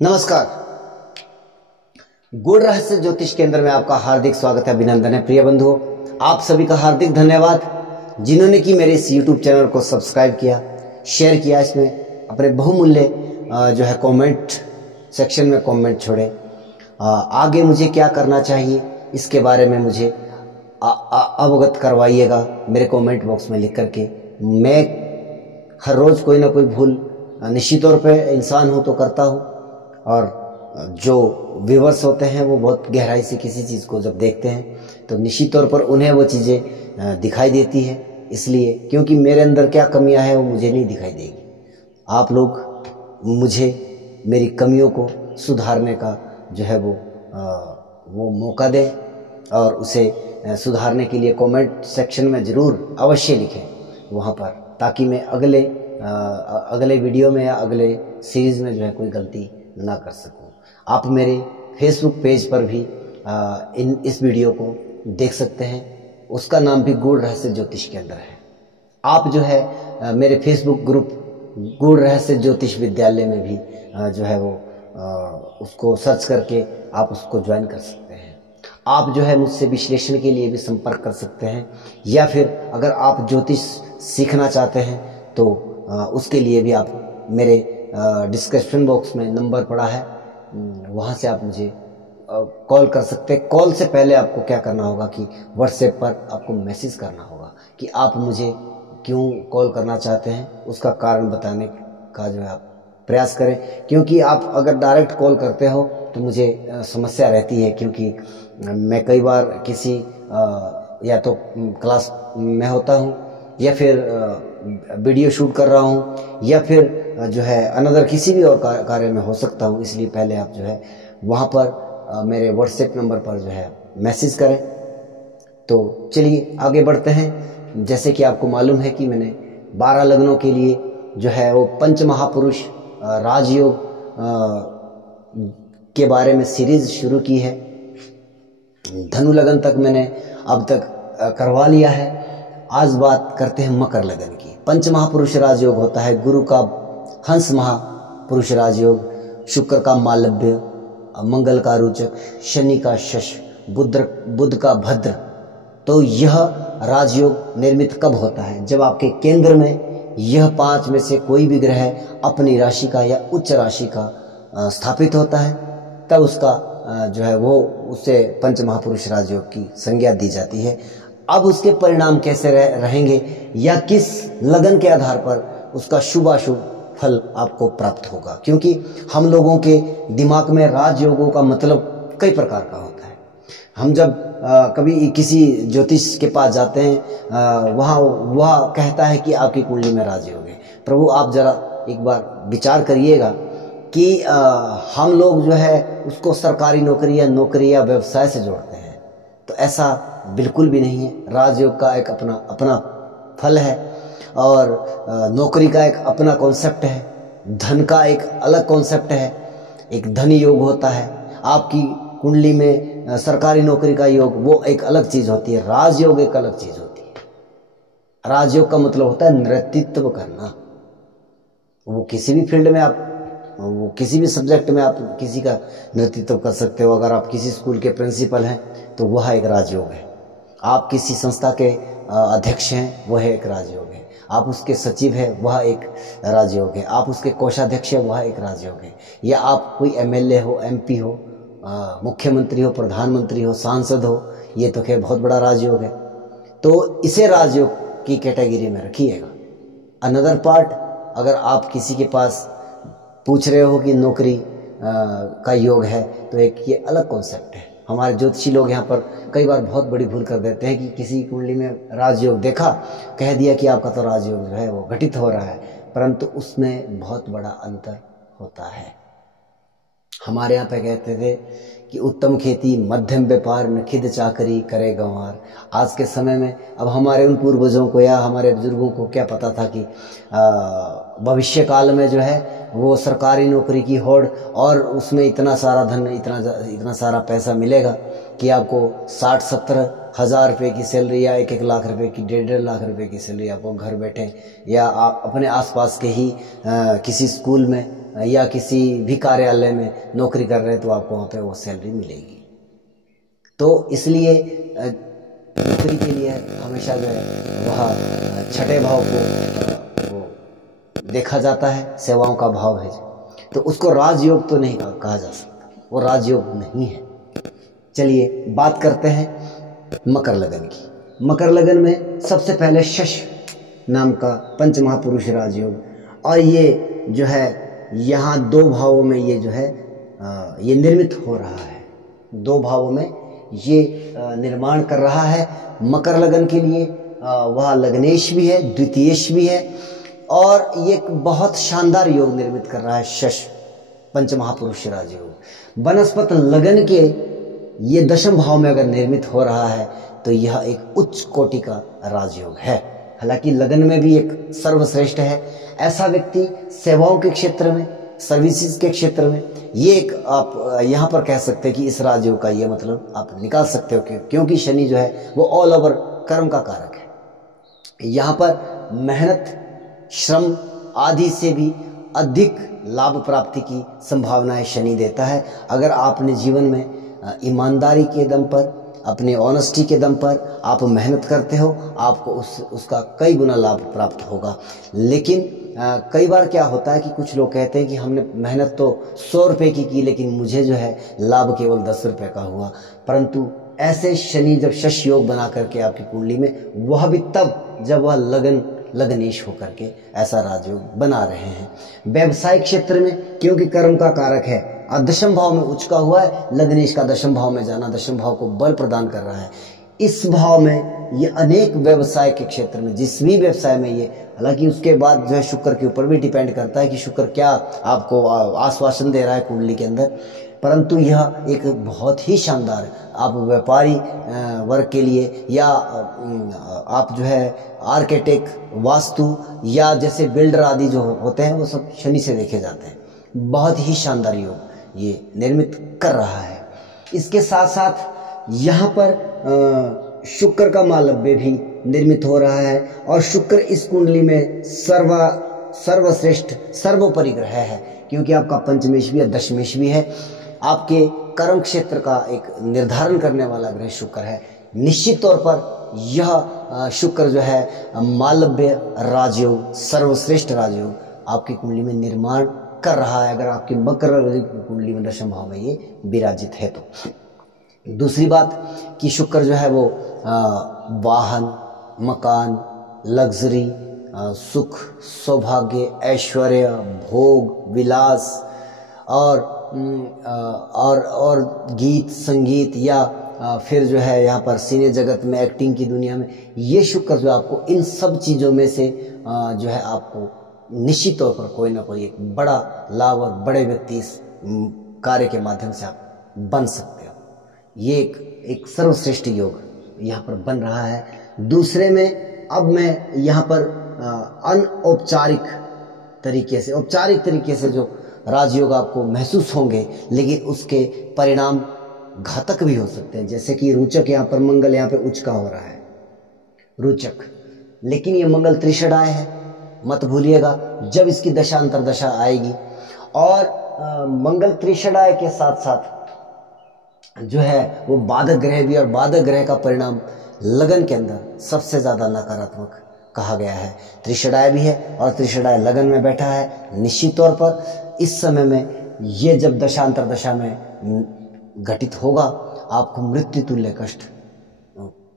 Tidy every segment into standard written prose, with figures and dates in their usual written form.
नमस्कार। गूढ़ रहस्य ज्योतिष केंद्र में आपका हार्दिक स्वागत है, अभिनंदन है। प्रिय बंधुओं, आप सभी का हार्दिक धन्यवाद जिन्होंने कि मेरे इस YouTube चैनल को सब्सक्राइब किया, शेयर किया, इसमें अपने बहुमूल्य कमेंट सेक्शन में कमेंट छोड़े। आगे मुझे क्या करना चाहिए इसके बारे में मुझे अवगत करवाइएगा मेरे कमेंट बॉक्स में लिख करके। मैं हर रोज़ कोई ना कोई भूल निश्चित तौर पे इंसान हूँ तो करता हूँ, और जो व्यूवर्स होते हैं वो बहुत गहराई से किसी चीज़ को जब देखते हैं तो निश्चित तौर पर उन्हें वो चीज़ें दिखाई देती है। इसलिए क्योंकि मेरे अंदर क्या कमियां हैं वो मुझे नहीं दिखाई देगी। आप लोग मुझे मेरी कमियों को सुधारने का वो मौका दें और उसे सुधारने के लिए कमेंट सेक्शन में ज़रूर अवश्य लिखें वहाँ पर, ताकि मैं अगले वीडियो में या अगले सीरीज़ में कोई गलती ना कर सकूं। आप मेरे फेसबुक पेज पर भी इस वीडियो को देख सकते हैं, उसका नाम भी गूढ़ रहस्य ज्योतिष केंद्र है। आप मेरे फेसबुक ग्रुप गूढ़ रहस्य ज्योतिष विद्यालय में भी उसको सर्च करके आप उसको ज्वाइन कर सकते हैं। आप मुझसे विश्लेषण के लिए भी संपर्क कर सकते हैं, या फिर अगर आप ज्योतिष सीखना चाहते हैं तो उसके लिए भी आप मेरे डिस्क्रिप्शन बॉक्स में नंबर पड़ा है, वहाँ से आप मुझे कॉल कर सकते हैं। कॉल से पहले आपको क्या करना होगा कि व्हाट्सएप पर आपको मैसेज करना होगा कि आप मुझे क्यों कॉल करना चाहते हैं, उसका कारण बताने का आप प्रयास करें। क्योंकि आप अगर डायरेक्ट कॉल करते हो तो मुझे समस्या रहती है, क्योंकि मैं कई बार किसी या तो क्लास में होता हूँ, या फिर वीडियो शूट कर रहा हूँ, या फिर अनदर किसी भी और कार्य में हो सकता हूँ। इसलिए पहले आप वहाँ पर मेरे व्हाट्सएप नंबर पर मैसेज करें। तो चलिए आगे बढ़ते हैं। जैसे कि आपको मालूम है कि मैंने 12 लग्नों के लिए वो पंच महापुरुष राजयोग के बारे में सीरीज शुरू की है। धनु लगन तक मैंने अब तक करवा लिया है। आज बात करते हैं मकर लगन की। पंच महापुरुष राजयोग होता है गुरु का हंस महापुरुष राजयोग, शुक्र का मालव्य, मंगल का रोचक, शनि का शश, बुध का भद्र। तो यह राजयोग निर्मित कब होता है? जब आपके केंद्र में यह 5 में से कोई भी ग्रह अपनी राशि का या उच्च राशि का स्थापित होता है, तब उसका उससे पंच महापुरुष राजयोग की संज्ञा दी जाती है। अब उसके परिणाम कैसे रहेंगे या किस लगन के आधार पर उसका शुभाशुभ फल आपको प्राप्त होगा, क्योंकि हम लोगों के दिमाग में राजयोगों का मतलब कई प्रकार का होता है। हम जब कभी किसी ज्योतिष के पास जाते हैं, वह कहता है कि आपकी कुंडली में राजयोग है। प्रभु आप जरा एक बार विचार करिएगा कि हम लोग उसको सरकारी नौकरी या व्यवसाय से जोड़ते हैं, तो ऐसा बिल्कुल भी नहीं है। राजयोग का एक अपना फल है, और नौकरी का एक अपना कॉन्सेप्ट है, धन का एक अलग कॉन्सेप्ट है। एक धन योग होता है, आपकी कुंडली में सरकारी नौकरी का योग वो एक अलग चीज होती है, राजयोग एक अलग चीज होती है। राजयोग का मतलब होता है नेतृत्व करना। वो किसी भी फील्ड में वो किसी भी सब्जेक्ट में आप किसी का नेतृत्व कर सकते हो। अगर आप किसी स्कूल के प्रिंसिपल हैं तो वह एक राजयोग है। आप किसी संस्था के अध्यक्ष हैं, वह एक राजयोग है। आप उसके सचिव हैं, वह एक राजयोग है। आप उसके कोषाध्यक्ष हैं, वह एक राजयोग है। या आप कोई एमएलए हो, एमपी हो, मुख्यमंत्री हो, प्रधानमंत्री हो, सांसद हो, ये तो खैर बहुत बड़ा राजयोग है। तो इसे राजयोग की कैटेगरी में रखिएगा। अनदर पार्ट, अगर आप किसी के पास पूछ रहे हो कि नौकरी का योग है, तो एक ये अलग कॉन्सेप्ट है। हमारे ज्योतिषी लोग यहाँ पर कई बार बहुत बड़ी भूल कर देते हैं कि किसी कुंडली में राजयोग देखा, कह दिया कि आपका तो राजयोग वो घटित हो रहा है, परंतु उसमें बहुत बड़ा अंतर होता है। हमारे यहाँ पे कहते थे कि उत्तम खेती मध्यम व्यापार निखिद चाकरी करे गंवार। आज के समय में अब हमारे उन पूर्वजों को या हमारे बुजुर्गों को क्या पता था कि भविष्य काल में वो सरकारी नौकरी की होड़, और उसमें इतना सारा धन, इतना सारा पैसा मिलेगा कि आपको 60-70 हज़ार रुपये की सैलरी या 1-1 लाख रुपए की, 1.5 लाख रुपए की सैलरी आपको घर बैठे या आप अपने आसपास के ही किसी स्कूल में या किसी भी कार्यालय में नौकरी कर रहे हैं तो आपको वहाँ पे वो सैलरी मिलेगी। तो इसलिए नौकरी के लिए हमेशा जो है वह छठे भाव को वो देखा जाता है, सेवाओं का भाव है, तो उसको राजयोग तो नहीं कहा जा सकता, वो राजयोग नहीं है। चलिए बात करते हैं मकर लगन की। मकर लगन में सबसे पहले शश नाम का पंच महापुरुष राजयोग, और ये जो है यहाँ 2 भावों में ये जो है ये निर्मित हो रहा है, 2 भावों में ये निर्माण कर रहा है। मकर लगन के लिए वह लग्नेश भी है, द्वितीयेश भी है, और ये एक बहुत शानदार योग निर्मित कर रहा है शश पंच महापुरुष राजयोग। वनस्पत लगन के ये 10वें भाव में अगर निर्मित हो रहा है तो यह एक उच्च कोटि का राजयोग है। हालांकि लगन में भी एक सर्वश्रेष्ठ है। ऐसा व्यक्ति सेवाओं के क्षेत्र में, सर्विसेज के क्षेत्र में, ये एक आप यहाँ पर कह सकते हैं कि इस राजयोग का ये मतलब आप निकाल सकते हो क्योंकि शनि जो है वो ऑल ओवर कर्म का कारक है। यहाँ पर मेहनत, श्रम आदि से भी अधिक लाभ प्राप्ति की संभावनाएं शनि देता है। अगर आपने जीवन में ईमानदारी के दम पर, अपने ऑनेस्टी के दम पर आप मेहनत करते हो, आपको उसका कई गुना लाभ प्राप्त होगा। लेकिन कई बार क्या होता है कि कुछ लोग कहते हैं कि हमने मेहनत तो 100 रुपये की लेकिन मुझे जो है लाभ केवल 10 रुपये का हुआ। परंतु ऐसे शनि जब शश योग बना करके आपकी कुंडली में, वह भी तब जब वह लगनेश होकर के ऐसा राजयोग बना रहे हैं। व्यवसायिक क्षेत्र में क्योंकि कर्म का कारक है और 10वें भाव में उचका हुआ है, लग्नेश का 10वें भाव में जाना 10वें भाव को बल प्रदान कर रहा है। इस भाव में ये अनेक व्यवसाय के क्षेत्र में, जिस भी व्यवसाय में ये, हालांकि उसके बाद जो है शुक्र के ऊपर भी डिपेंड करता है कि शुक्र क्या आपको आश्वासन दे रहा है कुंडली के अंदर, परंतु यह एक बहुत ही शानदार, आप व्यापारी वर्ग के लिए या आप जो है आर्किटेक्ट, वास्तु या जैसे बिल्डर आदि जो होते हैं वो सब शनि से देखे जाते हैं। बहुत ही शानदार योग ये निर्मित कर रहा है। इसके साथ साथ यहाँ पर शुक्र का मालव्य भी निर्मित हो रहा है, और शुक्र इस कुंडली में सर्वश्रेष्ठ सर्वोपरि ग्रह है, क्योंकि आपका पंचमेश भी है, दशमेश भी है। आपके कर्म क्षेत्र का एक निर्धारण करने वाला ग्रह शुक्र है। निश्चित तौर पर यह शुक्र जो है मालव्य राजयोग, सर्वश्रेष्ठ राजयोग आपकी कुंडली में निर्माण कर रहा है, अगर आपकी मकर कुंडली में 10वें भाव में ये विराजित है तो। दूसरी बात कि शुक्र जो है वो वाहन, मकान, लग्जरी, सुख, सौभाग्य, ऐश्वर्य, भोग, विलास और गीत संगीत या फिर जो है यहाँ पर सिने जगत में, एक्टिंग की दुनिया में, ये शुक्र जो आपको इन सब चीज़ों में से जो है आपको निश्चित तौर पर कोई ना कोई एक बड़ा लाभ और बड़े व्यक्ति इस कार्य के माध्यम से आप बन सकते हो। ये एक सर्वश्रेष्ठ योग यहाँ पर बन रहा है। दूसरे में अब मैं यहाँ पर अनौपचारिक तरीके से, औपचारिक तरीके से जो राजयोग आपको महसूस होंगे, लेकिन उसके परिणाम घातक भी हो सकते हैं। जैसे कि रोचक, यहाँ पर मंगल यहाँ पे उच्च का हो रहा है, रोचक, लेकिन ये मंगल त्रिषडाय है, मत भूलिएगा। जब इसकी दशा अंतरदशा आएगी और मंगल त्रिषडाय के साथ साथ जो है वो बाधक ग्रह भी, और बाधक ग्रह का परिणाम लगन के अंदर सबसे ज्यादा नकारात्मक कहा गया है। त्रिषडाय भी है और त्रिषडाय लगन में बैठा है। निश्चित तौर पर इस समय में ये जब दशा अंतरदशा में घटित होगा, आपको मृत्यु तुल्य कष्ट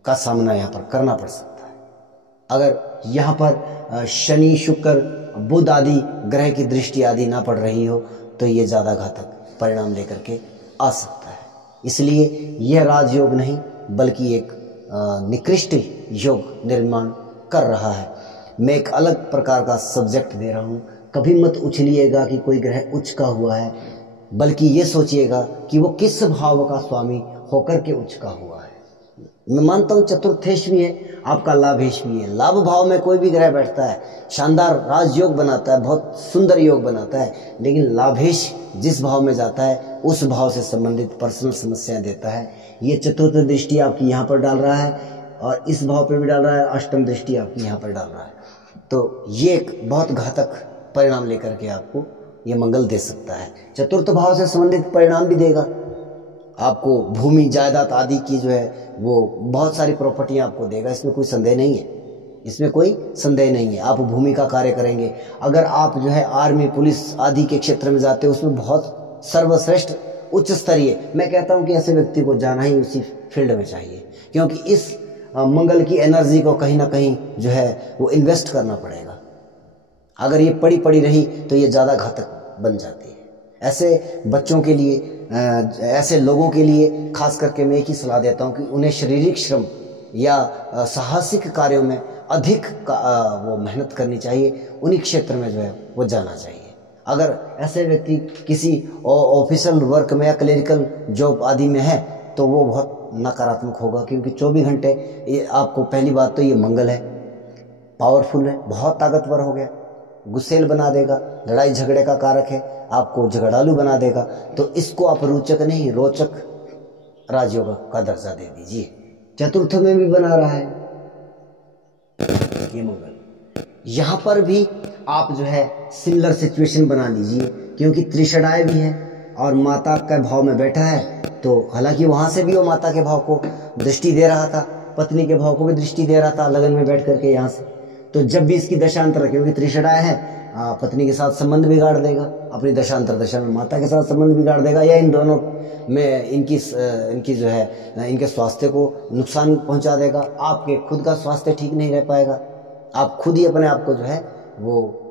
का सामना यहाँ पर करना पड़ सकता है। अगर यहाँ पर शनि, शुक्र, बुध आदि ग्रह की दृष्टि आदि ना पड़ रही हो तो ये ज़्यादा घातक परिणाम लेकर के आ सकता है। इसलिए यह राजयोग नहीं बल्कि एक निकृष्ट योग निर्माण कर रहा है। मैं एक अलग प्रकार का सब्जेक्ट दे रहा हूँ। कभी मत उछलिएगा कि कोई ग्रह उच्च का हुआ है, बल्कि ये सोचिएगा कि वो किस भाव का स्वामी होकर के उच्च का हुआ है। मैं मानता हूँ चतुर्थेश भी है, आपका लाभेश भी है। लाभ भाव में कोई भी ग्रह बैठता है, शानदार राजयोग बनाता है, बहुत सुंदर योग बनाता है, लेकिन लाभेश जिस भाव में जाता है उस भाव से संबंधित पर्सनल समस्याएं देता है। ये चतुर्थ दृष्टि आपकी यहाँ पर डाल रहा है और इस भाव पे भी डाल रहा है, अष्टम दृष्टि आपकी यहाँ पर डाल रहा है। तो ये एक बहुत घातक परिणाम लेकर के आपको ये मंगल दे सकता है। चतुर्थ भाव से संबंधित परिणाम भी देगा आपको, भूमि जायदाद आदि की जो है वो बहुत सारी प्रॉपर्टियां आपको देगा, इसमें कोई संदेह नहीं है, इसमें कोई संदेह नहीं है। आप भूमि का कार्य करेंगे, अगर आप जो है आर्मी पुलिस आदि के क्षेत्र में जाते हो, उसमें बहुत सर्वश्रेष्ठ उच्च स्तरीय, मैं कहता हूं कि ऐसे व्यक्ति को जाना ही उसी फील्ड में चाहिए, क्योंकि इस मंगल की एनर्जी को कहीं ना कहीं जो है वो इन्वेस्ट करना पड़ेगा। अगर ये पड़ी पड़ी रही तो ये ज़्यादा घातक बन जाती है। ऐसे बच्चों के लिए, ऐसे लोगों के लिए खास करके मैं एक ही सलाह देता हूं कि उन्हें शारीरिक श्रम या साहसिक कार्यों में अधिक वो मेहनत करनी चाहिए, उन्हीं क्षेत्र में जो है वो जाना चाहिए। अगर ऐसे व्यक्ति किसी ऑफिशियल वर्क में या क्लरिकल जॉब आदि में है तो वो बहुत नकारात्मक होगा, क्योंकि 24 घंटे ये आपको, पहली बात तो ये मंगल है, पावरफुल है, बहुत ताकतवर हो गया, गुस्सेल बना देगा, लड़ाई झगड़े का कारक है, आपको झगड़ालू बना देगा। तो इसको आप रोचक नहीं रोचक राजयोग का दर्जा दे दीजिए। चतुर्थ में भी बना रहा है ये मंगल, यहां पर भी आप जो है सिमिलर सिचुएशन बना लीजिए, क्योंकि त्रिषडाय भी है और माता के भाव में बैठा है। तो हालांकि वहां से भी वो माता के भाव को दृष्टि दे रहा था, पत्नी के भाव को भी दृष्टि दे रहा था लगन में बैठ करके यहाँ से। तो जब भी इसकी दशांतर, क्योंकि त्रिषडाय है, पत्नी के साथ संबंध बिगाड़ देगा, अपनी दशांतर दशा में माता के साथ संबंध बिगाड़ देगा, या इन दोनों में इनकी जो है इनके स्वास्थ्य को नुकसान पहुंचा देगा। आपके खुद का स्वास्थ्य ठीक नहीं रह पाएगा, आप खुद ही अपने आप को जो है वो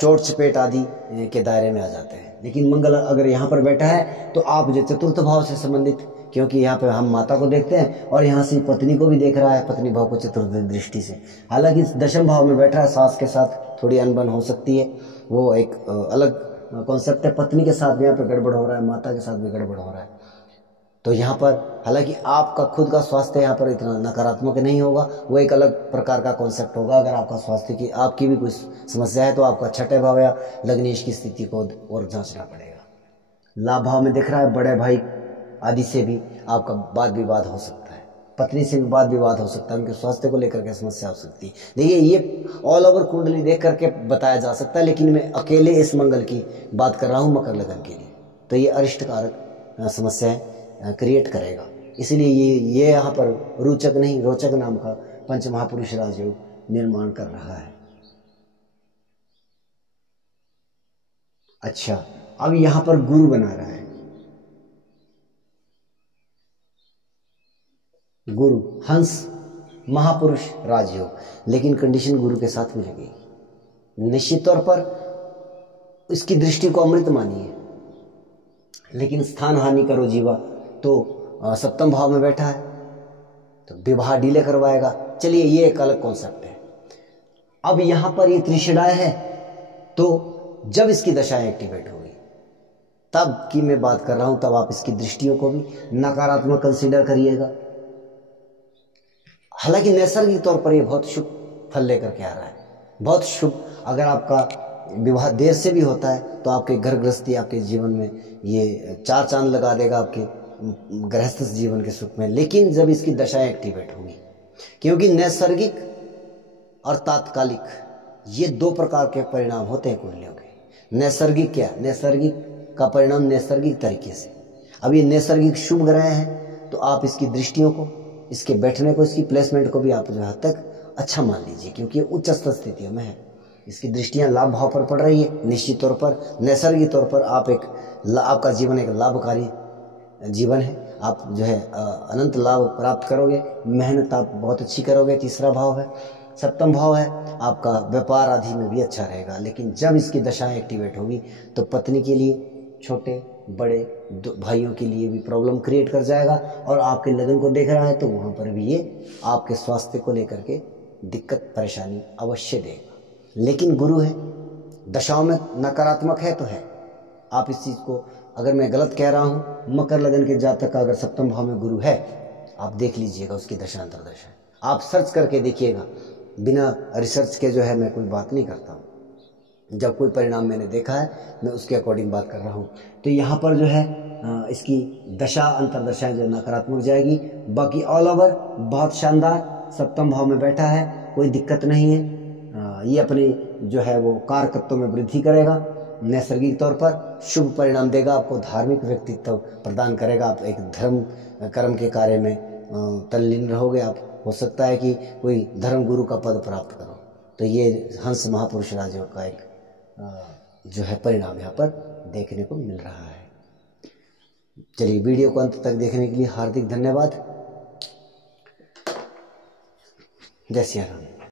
चोट चपेट आदि के दायरे में आ जाते हैं। लेकिन मंगल अगर यहाँ पर बैठा है तो आप जो चतुर्थ भाव से संबंधित, क्योंकि यहाँ पे हम माता को देखते हैं और यहाँ से पत्नी को भी देख रहा है, पत्नी भाव को चतुर्थ दृष्टि से। हालांकि दशम भाव में बैठा है, सास के साथ थोड़ी अनबन हो सकती है, वो एक अलग कॉन्सेप्ट है। पत्नी के साथ भी यहाँ पे गड़बड़ हो रहा है, माता के साथ भी गड़बड़ हो रहा है। तो यहाँ पर हालांकि आपका खुद का स्वास्थ्य यहाँ पर इतना नकारात्मक नहीं होगा, वो एक अलग प्रकार का कॉन्सेप्ट होगा। अगर आपका स्वास्थ्य की आपकी भी कोई समस्या है तो आपका छठे भाव या लग्नेश की स्थिति को और जांचना पड़ेगा। लाभ भाव में दिख रहा है, बड़े भाई आदि से भी आपका वाद विवाद हो सकता है, पत्नी से भी वाद विवाद हो सकता है, उनके स्वास्थ्य को लेकर के समस्या हो सकती है। देखिए ये ऑल ओवर कुंडली देख करके बताया जा सकता है, लेकिन मैं अकेले इस मंगल की बात कर रहा हूँ मकर लगन के लिए, तो ये अरिष्ट कारक समस्याएं क्रिएट करेगा। इसलिए ये यहाँ पर रोचक नहीं रोचक नाम का पंच महापुरुष राजयोग निर्माण कर रहा है। अच्छा, अब यहाँ पर गुरु बना रहा है, गुरु हंस महापुरुष राजयोग, लेकिन कंडीशन गुरु के साथ मिलेगी। निश्चित तौर पर इसकी दृष्टि को अमृत मानिए, लेकिन स्थान हानि करो जीवा, तो सप्तम भाव में बैठा है तो विवाह डिले करवाएगा। चलिए ये एक अलग कॉन्सेप्ट है। अब यहां पर ये त्रिषडाय है, तो जब इसकी दशाएं एक्टिवेट होगी तब की मैं बात कर रहा हूं, तब आप इसकी दृष्टियों को भी नकारात्मक कंसीडर करिएगा। हालांकि नैसर्गिक तौर पर यह बहुत शुभ फल लेकर के आ रहा है, बहुत शुभ। अगर आपका विवाह देर से भी होता है तो आपके घर गृहस्थी, आपके जीवन में ये चार चांद लगा देगा आपके गृहस्थ जीवन के सुख में। लेकिन जब इसकी दशाएं एक्टिवेट होंगी, क्योंकि नैसर्गिक और तात्कालिक ये दो प्रकार के परिणाम होते हैं कुंडलियों के। नैसर्गिक क्या, नैसर्गिक का परिणाम नैसर्गिक तरीके से। अब ये नैसर्गिक शुभ ग्रह हैं तो आप इसकी दृष्टियों को, इसके बैठने को, इसकी प्लेसमेंट को भी आप जो हद तक अच्छा मान लीजिए, क्योंकि ये उच्च स्थितियों में है। इसकी दृष्टियां लाभ भाव पर पड़ रही है। निश्चित तौर पर नैसर्गिक तौर पर आपका जीवन एक लाभकारी जीवन है। आप जो है अनंत लाभ प्राप्त करोगे, मेहनत आप बहुत अच्छी करोगे। तीसरा भाव है, सप्तम भाव है, आपका व्यापार आदि में भी अच्छा रहेगा। लेकिन जब इसकी दशाएं एक्टिवेट होगी तो पत्नी के लिए, छोटे बड़े भाइयों के लिए भी प्रॉब्लम क्रिएट कर जाएगा। और आपके लगन को देख रहा है तो वहाँ पर भी ये आपके स्वास्थ्य को लेकर के दिक्कत परेशानी अवश्य देगा। लेकिन गुरु है, दशाओं में नकारात्मक है तो है। आप इस चीज़ को, अगर मैं गलत कह रहा हूँ, मकर लगन के जातक का अगर सप्तम भाव में गुरु है, आप देख लीजिएगा उसकी दशा अंतर्दशा, आप सर्च करके देखिएगा। बिना रिसर्च के जो है मैं कोई बात नहीं करता हूँ। जब कोई परिणाम मैंने देखा है मैं उसके अकॉर्डिंग बात कर रहा हूँ। तो यहाँ पर जो है इसकी दशा अंतर्दशाएं जो नकारात्मक जाएगी। बाकी ऑल ओवर बहुत शानदार, सप्तम भाव में बैठा है, कोई दिक्कत नहीं है। ये अपने जो है वो कारकत्व में वृद्धि करेगा। नैसर्गिक तौर पर शुभ परिणाम देगा, आपको धार्मिक व्यक्तित्व प्रदान करेगा। आप एक धर्म कर्म के कार्य में तल्लीन रहोगे। आप हो सकता है कि कोई धर्म गुरु का पद प्राप्त करो। तो ये हंस महापुरुष राजयोग का एक जो है परिणाम यहाँ पर देखने को मिल रहा है। चलिए, वीडियो को अंत तक देखने के लिए हार्दिक धन्यवाद। जय सिया राम।